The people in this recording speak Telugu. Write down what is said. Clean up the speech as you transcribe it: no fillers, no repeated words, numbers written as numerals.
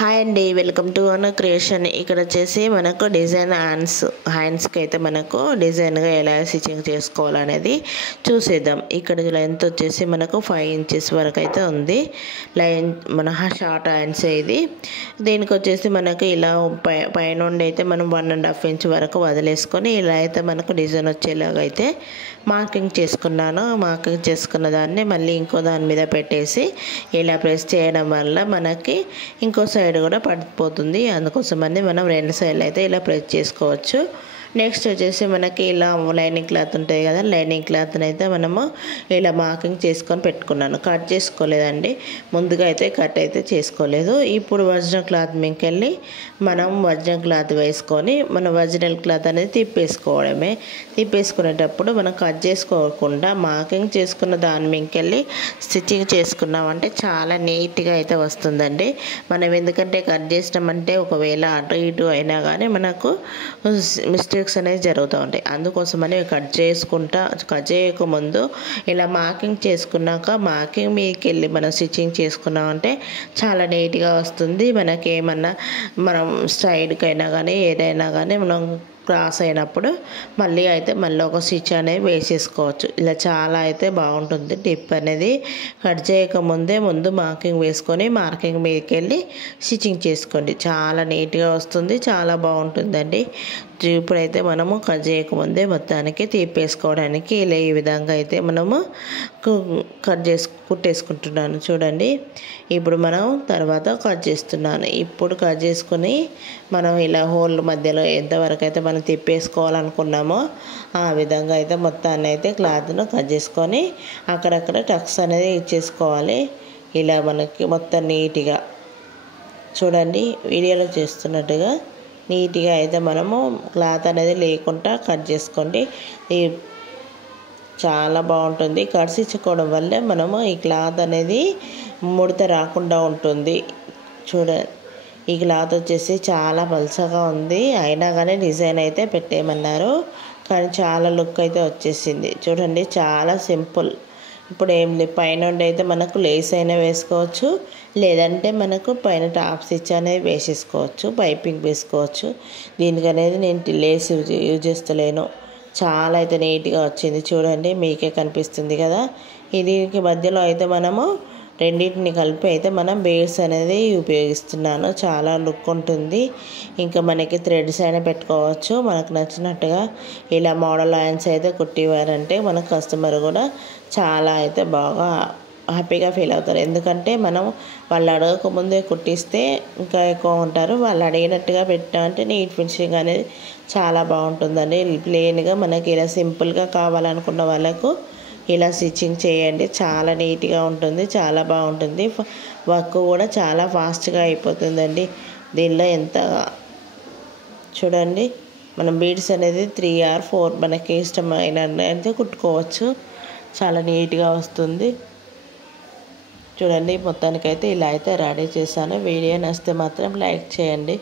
హాయ్ అండి, వెల్కమ్ టు అన్ క్రియేషన్. ఇక్కడ వచ్చేసి మనకు డిజైన్ హ్యాండ్స్కి అయితే మనకు డిజైన్గా ఎలా స్టిచ్చింగ్ చేసుకోవాలనేది చూసేద్దాం. ఇక్కడ లెంత్ వచ్చేసి మనకు 5 ఇంచెస్ వరకు అయితే ఉంది. లైన్ మన షార్ట్ హ్యాండ్స్ ఇది. దీనికి వచ్చేసి మనకు ఇలా పైనుండి అయితే మనం 1.5 ఇంచ్ వరకు వదిలేసుకొని ఇలా అయితే మనకు డిజైన్ వచ్చేలాగా అయితే మార్కింగ్ చేసుకున్నాను. మార్కింగ్ చేసుకున్న దాన్ని మళ్ళీ ఇంకో దాని మీద పెట్టేసి ఇలా ప్రెస్ చేయడం వల్ల మనకి ఇంకో సైడ్ కూడా పడిపోతుంది. అందుకోసమని మనం 2 సైడ్లు అయితే ఇలా ప్రెస్ చేసుకోవచ్చు. నెక్స్ట్ వచ్చేసి మనకి ఇలా లైనింగ్ క్లాత్ ఉంటుంది కదా, లైనింగ్ క్లాత్ని అయితే మనము ఇలా మార్కింగ్ చేసుకొని పెట్టుకున్నాను. కట్ చేసుకోలేదండి, ముందుగా అయితే కట్ అయితే చేసుకోలేదు. ఇప్పుడు ఒరిజినల్ క్లాత్ మీదకెళ్ళి మనం ఒరిజినల్ క్లాత్ వేసుకొని మన ఒరిజినల్ క్లాత్ అనేది తిప్పేసుకోవడమే. తిప్పేసుకునేటప్పుడు మనం కట్ చేసుకోకుండా మార్కింగ్ చేసుకున్న దాని మీదకెళ్ళి స్టిచ్చింగ్ చేసుకున్నామంటే చాలా నీట్గా అయితే వస్తుందండి. మనం ఎందుకంటే కట్ చేసినామంటే ఒకవేళ అటు ఇటు అయినా కానీ మనకు మిస్టేక్స్ అనేది జరుగుతూ ఉంటాయి. అందుకోసమని కట్ చేయకముందు ఇలా మార్కింగ్ చేసుకున్నాక మార్కింగ్ మీదకి వెళ్ళి మనం స్టిచ్చింగ్ చేసుకున్నామంటే చాలా నీట్గా వస్తుంది. మనకి ఏమన్నా మనం సైడ్కైనా కానీ ఏదైనా కానీ మనం క్రాస్ అయినప్పుడు మళ్ళీ ఒక స్టిచ్ అనేది వేసేసుకోవచ్చు. ఇలా చాలా అయితే బాగుంటుంది. టిప్ అనేది కట్ చేయకముందే ముందు మార్కింగ్ వేసుకొని మార్కింగ్ మీదకి వెళ్ళి స్టిచ్చింగ్ చేసుకోండి. చాలా నీట్గా వస్తుంది, చాలా బాగుంటుందండి. ఇప్పుడైతే మనము కట్ చేయకముందే మొత్తానికి తీపేసుకోవడానికి ఇలా ఈ విధంగా అయితే మనము కుట్టేసుకుంటున్నాను. చూడండి, ఇప్పుడు మనం తర్వాత కట్ చేస్తున్నాను. ఇప్పుడు కట్ చేసుకుని మనం ఇలా హోల్ మధ్యలో ఎంతవరకు అయితే మనం తిప్పేసుకోవాలనుకున్నామో ఆ విధంగా అయితే మొత్తాన్ని అయితే క్లాత్ను కట్ చేసుకొని అక్కడక్కడ టక్స్ అనేది ఇచ్చేసుకోవాలి. ఇలా మనకి మొత్తం నీట్గా చూడండి, వీడియోలో చేస్తున్నట్టుగా నీట్గా అయితే మనము క్లాత్ అనేది లేకుండా కట్ చేసుకోండి. ఈ చాలా బాగుంటుంది. కట్స్ ఇచ్చుకోవడం వల్ల మనము ఈ క్లాత్ అనేది ముడత రాకుండా ఉంటుంది. చూడండి, ఈ క్లాత్ వచ్చేసి చాలా పల్చగా ఉంది, అయినా కానీ డిజైన్ అయితే పెట్టేయమన్నారు, కానీ చాలా లుక్ అయితే వచ్చేసింది. చూడండి, చాలా సింపుల్. ఇప్పుడు ఏం లేదు, పైనుండి అయితే మనకు లేస్ అయినా వేసుకోవచ్చు, లేదంటే మనకు పైన టాప్ స్టిచ్ అనేది వేసేసుకోవచ్చు, పైపింగ్ వేసుకోవచ్చు. దీనికి అనేది నేను లేస్ యూజ్ చేస్తలేను. చాలా అయితే నీట్గా వచ్చింది. చూడండి, మీకే కనిపిస్తుంది కదా. దీనికి మధ్యలో అయితే మనము రెండింటిని కలిపి అయితే మనం బేడ్స్ అనేది ఉపయోగిస్తున్నాను. చాలా లుక్ ఉంటుంది. ఇంకా మనకి థ్రెడ్స్ అయినా పెట్టుకోవచ్చు మనకు నచ్చినట్టుగా. ఇలా మోడల్ హ్యాండ్స్ అయితే కుట్టివారంటే మన కస్టమర్ కూడా చాలా అయితే బాగా హ్యాపీగా ఫీల్ అవుతారు. ఎందుకంటే మనం వాళ్ళు అడగకముందే కుట్టిస్తే ఇంకా ఎక్కువ ఉంటారు. వాళ్ళు అడిగినట్టుగా పెట్టామంటే నీట్ ఫినిషింగ్ అనేది చాలా బాగుంటుందండి. ప్లెయిన్గా మనకి ఇలా సింపుల్గా కావాలనుకున్న వాళ్ళకు ఇలా స్టిచ్చింగ్ చేయండి. చాలా నీట్గా ఉంటుంది, చాలా బాగుంటుంది. వర్క్ కూడా చాలా ఫాస్ట్గా అయిపోతుందండి. దీనిలో ఎంత చూడండి, మనం బీడ్స్ అనేది 3 or 4 మనకి ఇష్టమైన అయితే కుట్టుకోవచ్చు. చాలా నీట్గా వస్తుంది. చూడండి, మొత్తానికైతే ఇలా అయితే రెడీ చేశాను. వీడియో నచ్చితే మాత్రం లైక్ చేయండి.